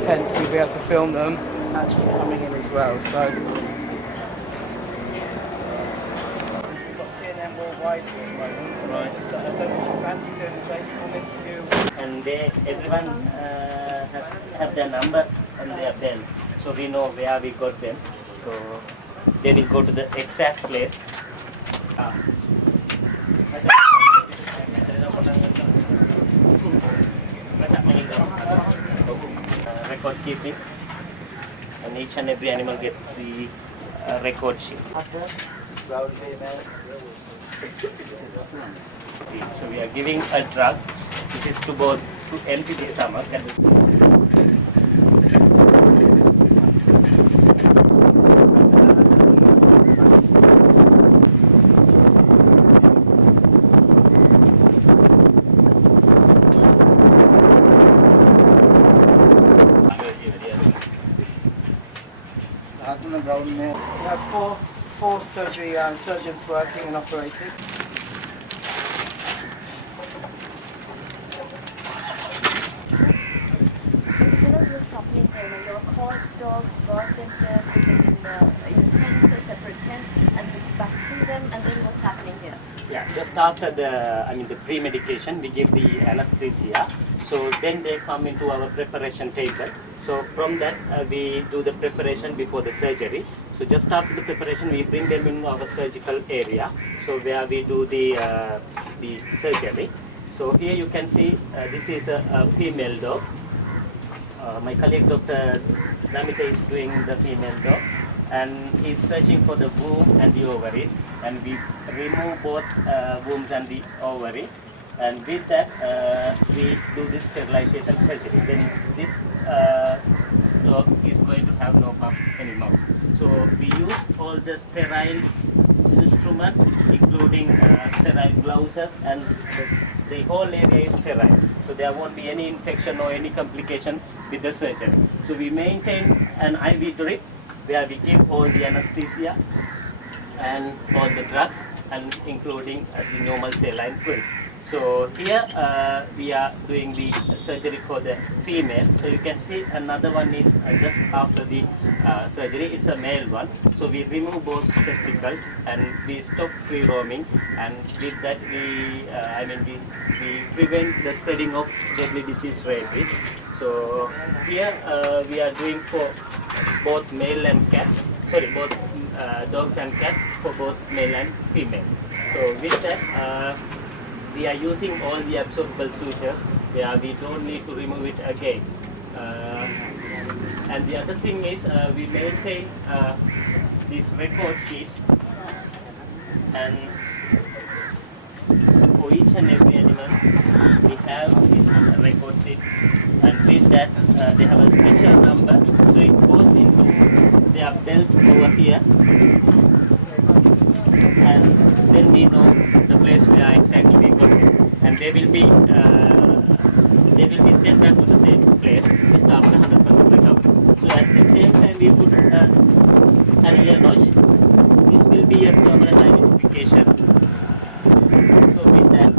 Tents, you'll be able to film them actually coming in as well. So we've got CNN worldwide here at the moment. Right. I don't know if you fancy doing a face-on interview. And everyone have their number and their bell, so we know where we got them. So they will go to the exact place. Record keeping, and each and every animal gets the record sheet. So we are giving a drug. This is to empty the stomach and We have four surgeons working and operating. Happening here. Your called dogs, brought them here, put them in a tent, a separate tent, and vaccine them, and then what's happening here? yeah, just after the pre-medication, we give the anesthesia. So then they come into our preparation table. So from that, we do the preparation before the surgery. So just after the preparation, we bring them in our surgical area. So where we do the surgery. So here you can see this is a female dog. My colleague Dr. Namita is doing the female dog, and he's searching for the womb and the ovaries, and we remove both wombs and the ovary, and with that we do this sterilization surgery. Then this dog is going to have no pup anymore. So we use all the sterile instrument, including sterile blouses, and the whole area is sterile. So there won't be any infection or any complication with the surgery. So we maintain an IV drip where we give all the anesthesia and all the drugs, and including the normal saline fluids. So here we are doing the surgery for the female. So you can see another one is just after the surgery. It's a male one. So we remove both testicles and we stop free roaming, and with that we prevent the spreading of deadly disease rabies. So here we are doing for both male and cats. Sorry, both dogs and cats, for both male and female. So with that. We are using all the absorbable sutures where we don't need to remove it again. And the other thing is we maintain these record sheets, and for each and every animal we have this record sheet, and with that they have a special number, so it goes into their belt over here, and then we know the place where exactly we got it, and they will be sent back to the same place just after 100% recovery. So at the same time we put an ear notch. This will be a permanent identification. So with that,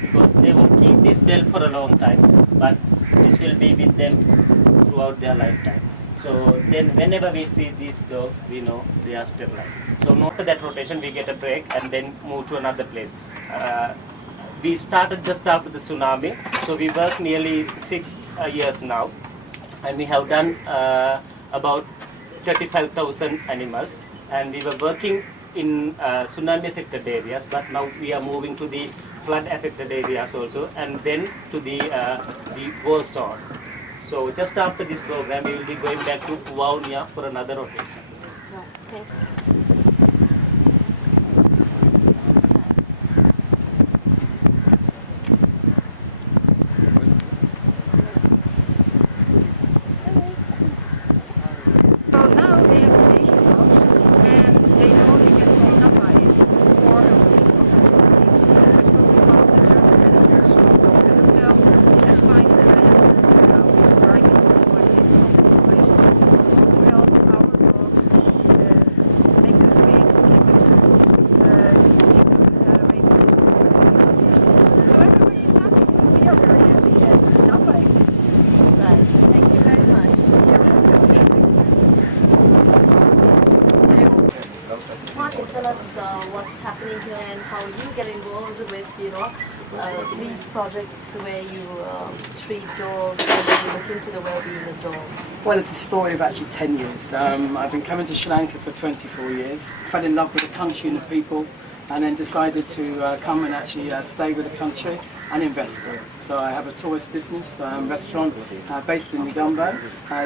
because they won't keep this belt for a long time, but this will be with them throughout their lifetime. So then whenever we see these dogs, we know they are sterilized. So after that rotation, we get a break and then move to another place. We started just after the tsunami, so we work nearly 6 years now, and we have done about 35,000 animals, and we were working in tsunami affected areas, but now we are moving to the flood affected areas also, and then to the war zone. So just after this program, we will be going back to Vaunia for another rotation. Right, thank you. So now they have rotation dogs, and they know they can call Tapa in for a week or for 2 weeks. I spoke with one of the general managers from the hotel. He says, fine, and I have something now where I can put money in from the tourists to help our dogs make what's happening here and how you get involved with, these projects where you treat dogs and you look into the well-being of dogs? Well, it's a story of actually 10 years. I've been coming to Sri Lanka for 24 years, fell in love with the country and the people, and then decided to come and actually stay with the country and invest in it. So I have a tourist business, restaurant based in Negombo,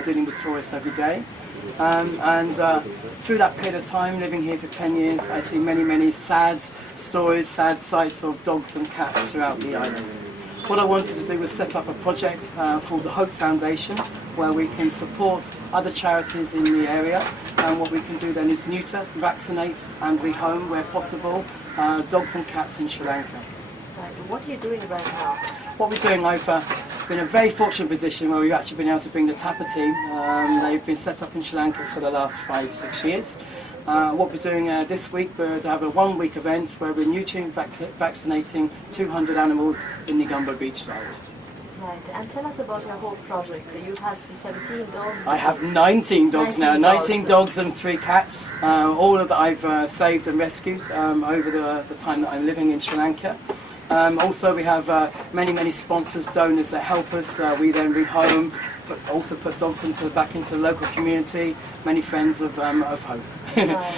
dealing with tourists every day. And through that period of time, living here for 10 years, I see many, many sad stories, sad sights of dogs and cats throughout the island. What I wanted to do was set up a project called the Hope Foundation, where we can support other charities in the area. And what we can do then is neuter, vaccinate and rehome where possible dogs and cats in Sri Lanka. Right. What are you doing right now? What we're doing, I've been in a very fortunate position where we've actually been able to bring the TAPA team. They've been set up in Sri Lanka for the last 5-6 years. What we're doing this week, we're to have a 1-week event where we're neutering, vaccinating 200 animals in Negombo beachside. Right, and tell us about your whole project. You have some 17 dogs. I have 19 dogs now, 19 dogs and 3 cats, all of that I've saved and rescued over the time that I'm living in Sri Lanka. Also we have many, many sponsors, donors that help us. We then rehome, but also put dogs back into the local community, many friends of hope. Right.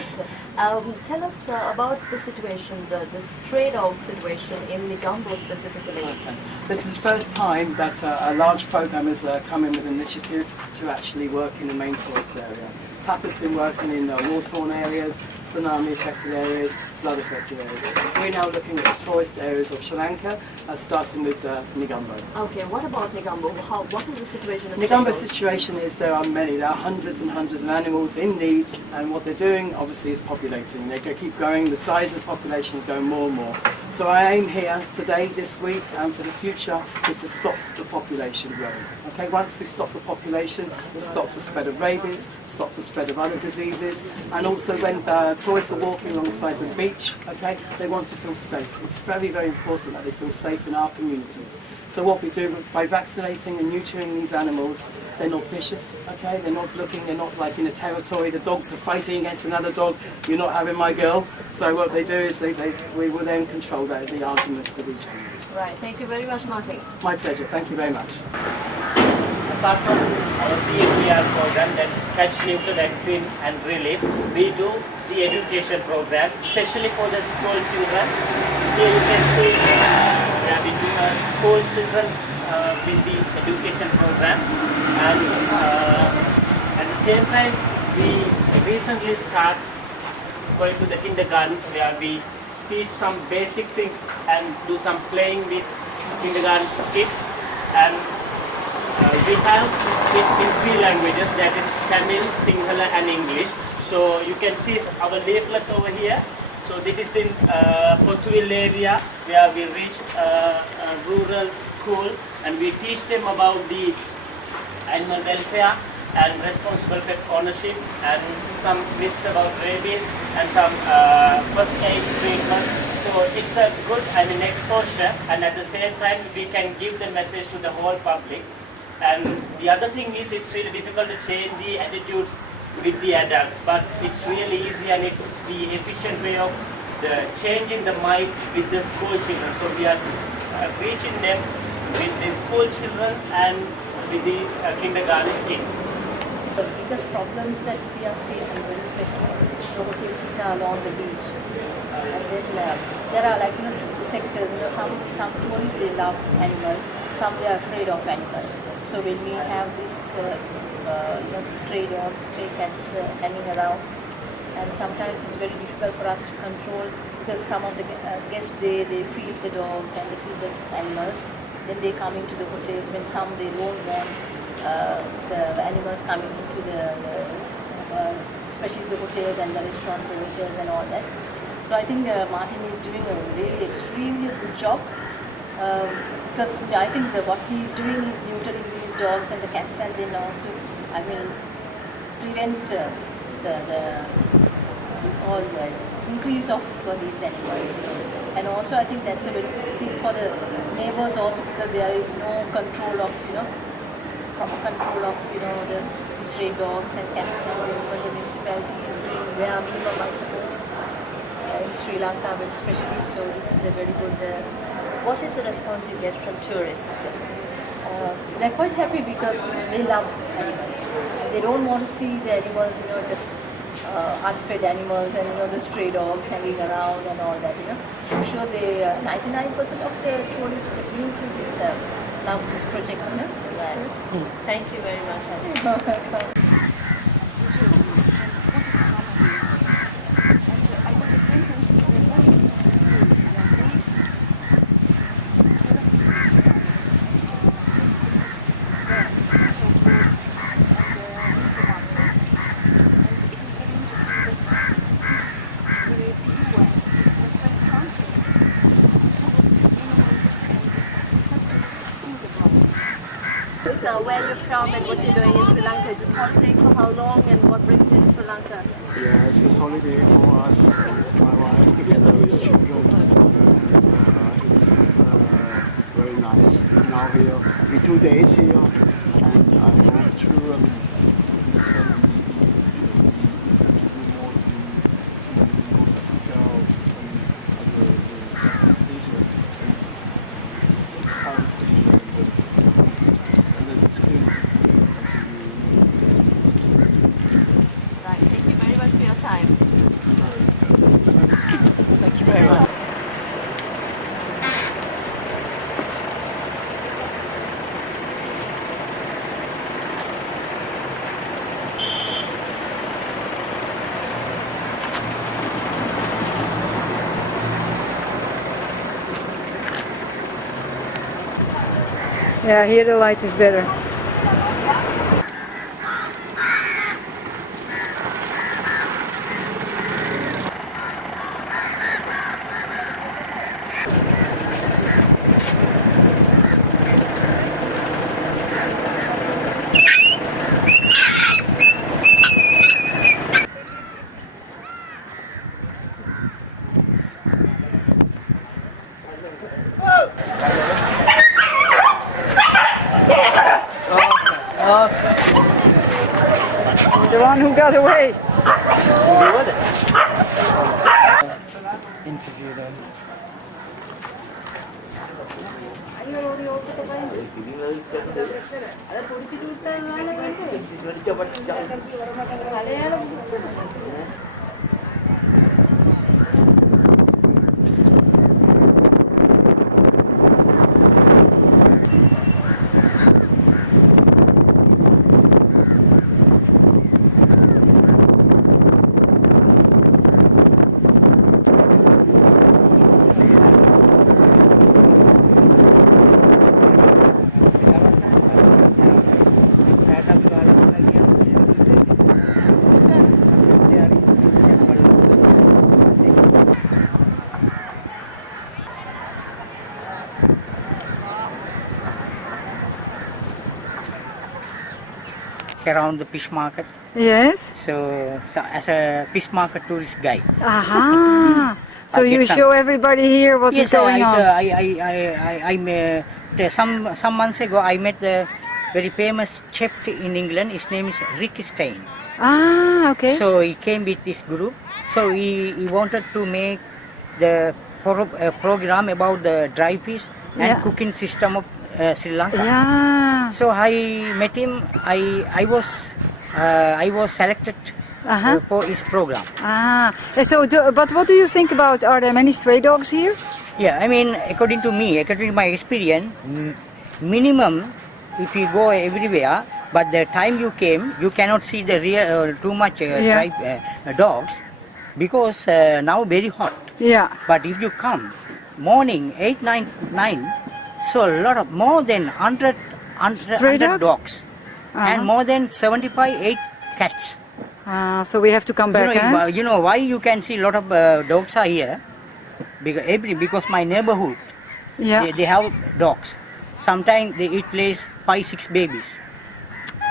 Tell us about the situation, the stray dog situation in Negombo specifically. Okay. This is the first time that a large program has come in with an initiative to actually work in the main tourist area. TAPA's been working in war-torn areas, tsunami-affected areas, flood-affected areas. We're now looking at the tourist areas of Sri Lanka, starting with Negombo. Okay, what about Negombo? What is the situation? Negombo's situation is there are hundreds and hundreds of animals in need, and what they're doing obviously is populating. They keep growing, the size of the population is going more and more. So our aim here today, this week, and for the future is to stop the population growing. Okay, once we stop the population, it stops the spread of rabies, stops the spread of other diseases, and also when tourists are walking alongside the beach, okay, they want to feel safe. It's very, very important that they feel safe in our community. So what we do by vaccinating and neutering these animals, they're not vicious, okay? They're not like in a territory, the dogs are fighting against another dog, you're not having my girl. So what they do is we will then control the arguments with each other. Right, thank you very much, Martin. My pleasure, thank you very much. Apart from our CSVR program, that's Catch, Neuter, Vaccine and Release, we do the education program, especially for the school children. Here you can see we do school children with the education program, and at the same time we recently start going to the kindergartens where we teach some basic things and do some playing with kindergarten kids, and we have it in 3 languages, that is Tamil, Sinhala and English. So you can see our leaflets over here. So this is in Pothuil area where we reach a rural school and we teach them about the animal welfare and responsible pet ownership and some myths about rabies and some first aid treatment. So it's a good exposure, and at the same time we can give the message to the whole public. And the other thing is it's really difficult to change the attitudes with the adults, but it's really easy and it's the efficient way of changing the mind with the school children. So we are reaching them with the school children and with the kindergarten kids. The biggest problems that we are facing, very especially the hotels which are along the beach, and then there are two sectors. Some tourists they love animals, some they are afraid of animals. So when we have this, the stray dogs, stray cats hanging around, and sometimes it's very difficult for us to control because some of the guests they feed the dogs and they feed the animals. Then they come into the hotels. When some they don't want the animals coming into especially the hotels and the restaurant premises and all that. So I think Martin is doing a really extremely good job because I think what he is doing is neutering these dogs and the cats, and then also prevent all the increase of these animals. And also I think that's a very good thing for the neighbors also, because there is no control of proper control of the stray dogs and cats, and the municipality is doing bare minimum, I suppose, in Sri Lanka very especially, so this is a very good. What is the response you get from tourists? They're quite happy because they love animals. They don't want to see the animals, just unfed animals and the stray dogs hanging around and all that. I'm sure 99% of the tourists definitely love this project. Thank you very much. So where you're from and what you're doing in Sri Lanka, just holidaying for how long and what brings you to Sri Lanka? Yes, it's holiday for us and my wife together with children. It's very nice now here. We're 2 days here and I hope to next one we do more to North Africa or to some other Southeast Asia and Southeast Asia. Right, thank you very much for your time. Thank you very much. Yeah, here the light is better. The one who got away. Interview them. Around the fish market. Yes. So as a fish market tourist guide. Aha. So I you get some- show everybody here what is going on. Some months ago I met the very famous chef in England. His name is Rick Stein. Ah, okay. So he came with this group. So he wanted to make the program about the dry fish and Yeah. cooking system of Sri Lanka. Yeah. So I met him. I was selected for his program. Ah. But what do you think about? Are there many stray dogs here? Yeah, I mean, according to my experience, minimum, if you go everywhere, but the time you came, you cannot see the real too much dry dogs, because now very hot. Yeah. But if you come morning 8, 9, so a lot of more than 100 Stray dogs? dogs, and more than 8 cats. So we have to come back. You know why you can see a lot of dogs are here? Because my neighborhood, Yeah. they have dogs. Sometimes they eat lays 5, 6 babies.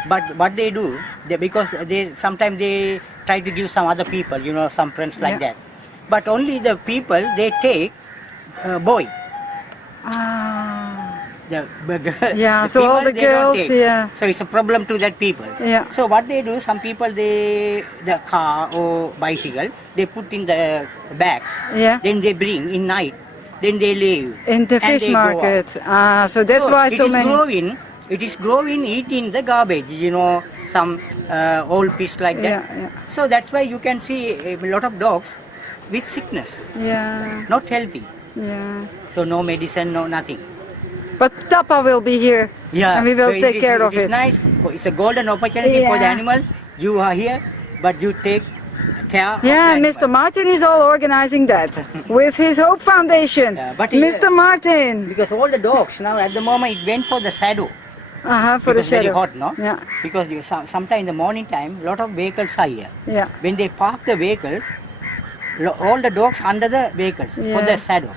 But what they do, because sometimes they try to give some other people, some friends like that. But only the people they take boy. Ah. Yeah, the so all the they don't girls, take. yeah. So it's a problem to that people. Yeah. So what they do, some people the car or bicycle, they put in the bags. Yeah. Then they bring in night. Then they leave. In the and fish they go out. market. Ah, so that's why so many. It is growing, eating the garbage, some old fish like that. Yeah. So that's why you can see a lot of dogs with sickness, Yeah. not healthy. Yeah. So no medicine, no nothing. But TAPA will be here. Yeah, And we will so take care of it. It is it. nice. It's a golden opportunity for the Yeah. animals. You are here, but you take care Yeah, of the Mr. animals. Martin is all organizing that with his Hope Foundation. Yeah, but Mr. Martin. Because all the dogs now at the moment it went for the shadow. For the Because very shadow. hot, no? Yeah. Because sometime in the morning time, lot of vehicles are here. Yeah. When they park the vehicles, all the dogs under the vehicles for Yeah. the shadow.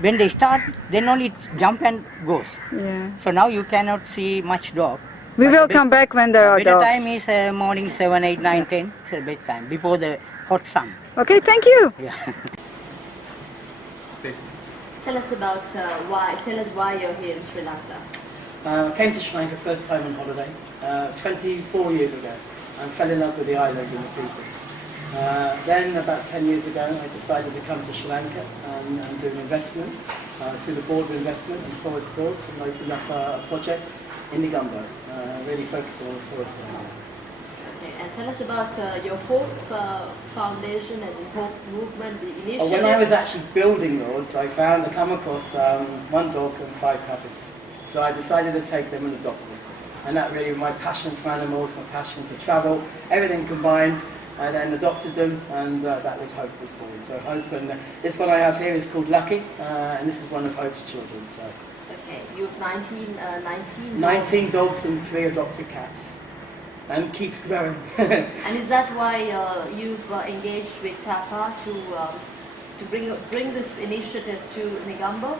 When they start, then only it jump and goes. Yeah. So now you cannot see much dog. We But will the come back when there are better dogs. time is morning 7, 8, 9, 10. It's a bedtime before the hot sun. Okay, thank you. Yeah. Tell us about tell us why you're here in Sri Lanka. I came to Sri Lanka first time on holiday 24 years ago and fell in love with the island and the people. Then about 10 years ago I decided to come to Sri Lanka and do an investment through the Board of Investment and Tourist Board, and opened up a project in Negombo, really focusing on the tourist area. Okay, and tell us about your Hope Foundation and the Hope Movement, the initiative. When I was actually building Lords, I come across one dog and 5 puppies. So I decided to take them and adopt them. And that really, my passion for animals, my passion for travel, everything combined, I then adopted them, and that was Hope was born. So Hope, and this one I have here is called Lucky, and this is one of Hope's children. So. Okay, you have 19 19 dogs and 3 adopted cats. And keeps growing. And is that why you've engaged with TAPA to bring this initiative to Negombo?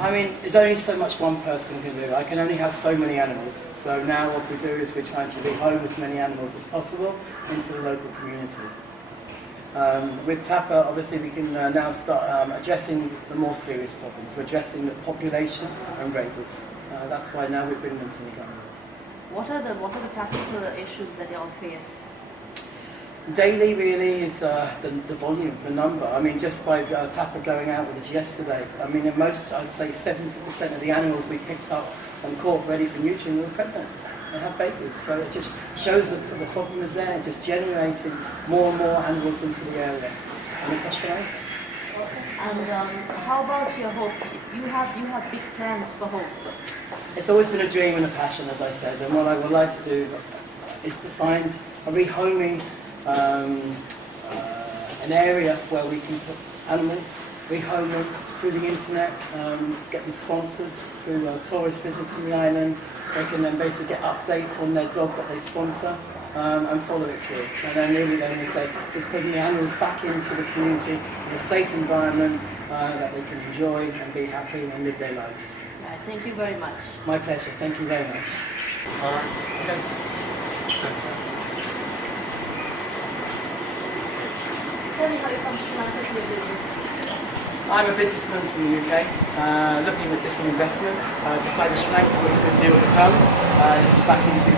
I mean, there's only so much one person can do. I can only have so many animals. So now what we do is we're trying to rehome as many animals as possible into the local community. With TAPA, obviously we can now start addressing the more serious problems. We're addressing the population and rabies. That's why now we bring them to Negombo. What are the practical issues that you all face? Daily really is the volume, the number. I mean, just by TAPA going out with us yesterday, I mean, in most, I'd say 70% of the animals we picked up and caught ready for neutering were pregnant and have babies. So it just shows that the problem is there, just generating more and more animals into the area. Any question? And how about your Hope? You have big plans for Hope. It's always been a dream and a passion, as I said, and what I would like to do is to find a rehoming, an area where we can put animals, rehome them through the internet, get them sponsored through tourists visiting the island. They can then basically get updates on their dog that they sponsor and follow it through. And then really then we say, just putting the animals back into the community in a safe environment that they can enjoy and be happy and live their lives. Right, thank you very much. My pleasure. Thank you very much. Tell me how you come to Sri Lanka to your business. I'm a businessman from the UK, looking at different investments. Decided Sri Lanka was a good deal to come. This was back in 2003.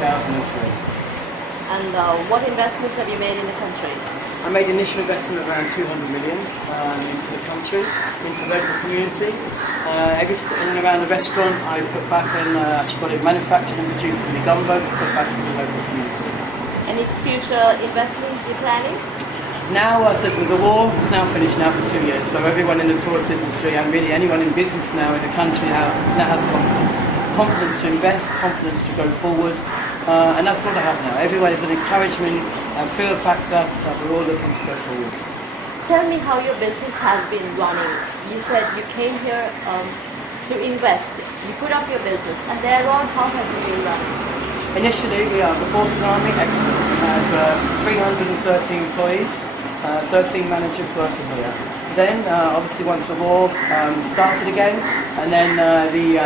And what investments have you made in the country? I made initial investment of around 200 million into the country, into the local community. Everything in and around the restaurant I put back in, actually got it manufactured and produced in Negombo to put back to the local community. Any future investments you're planning? Now, I said with the war, it's now finished now for 2 years, so everyone in the tourist industry and really anyone in business now in the country now has confidence. Confidence to invest, confidence to go forward, and that's what I have now. Everyone is an encouragement and feel factor that we're all looking to go forward. Tell me how your business has been running. You said you came here to invest. You put up your business, and thereon, how has it been running? Initially, before Tsunami, excellent. We had 330 employees, 13 managers working here. Then, obviously, once the war started again, and then the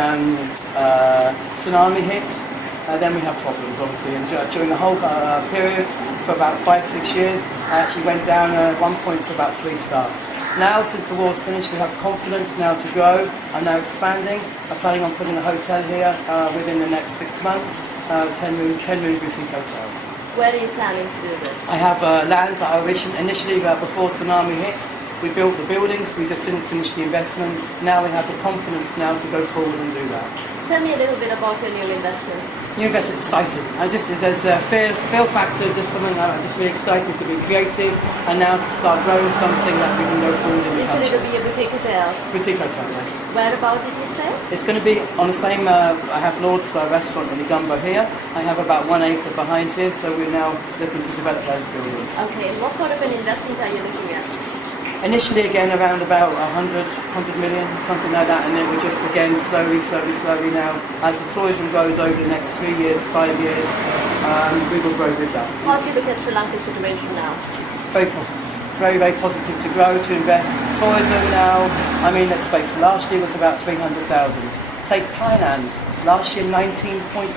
tsunami hit, then we have problems, obviously. And during the whole period, for about 5-6 years, I actually went down at one point to about 3 staff. Now, since the war's finished, we have confidence now to grow. I'm now expanding. I'm planning on putting a hotel here within the next 6 months, 10-room boutique hotel. Where are you planning to do this? I have land that I initially, before tsunami hit, we built the buildings, we just didn't finish the investment. Now we have the confidence now to go forward and do that. Tell me a little bit about your new investment. New investment, exciting. There's a fear factor, just something I'm just really excited to be creative and now to start growing something that we can go forward in the You said country. it'll be a boutique hotel. Boutique hotel, yes. Whereabout did you say? It's going to be on the same, I have Lord's restaurant in Negombo here. I have about 1 acre behind here, so we're now looking to develop those buildings. Okay, and what sort of an investment are you looking at? Initially, again, around about 100 million, something like that, and then we're just, again, slowly now. As the tourism grows over the next 3 years, 5 years, we will grow with that. How do you look at Sri Lanka's situation now? Very positive. Very, very positive to grow, to invest. Tourism now, I mean, let's face it, last year was about 300,000. Take Thailand, last year 19.8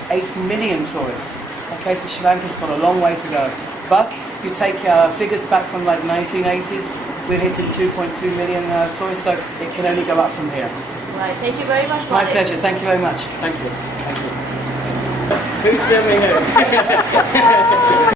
million tourists. Okay, so Sri Lanka's got a long way to go. But if you take figures back from like 1980s, we're hitting 2.2 million tourists, so it can only go up from here. Right, thank you very much. My pleasure, thank you very much. Thank you. Thank you. Who's doing who?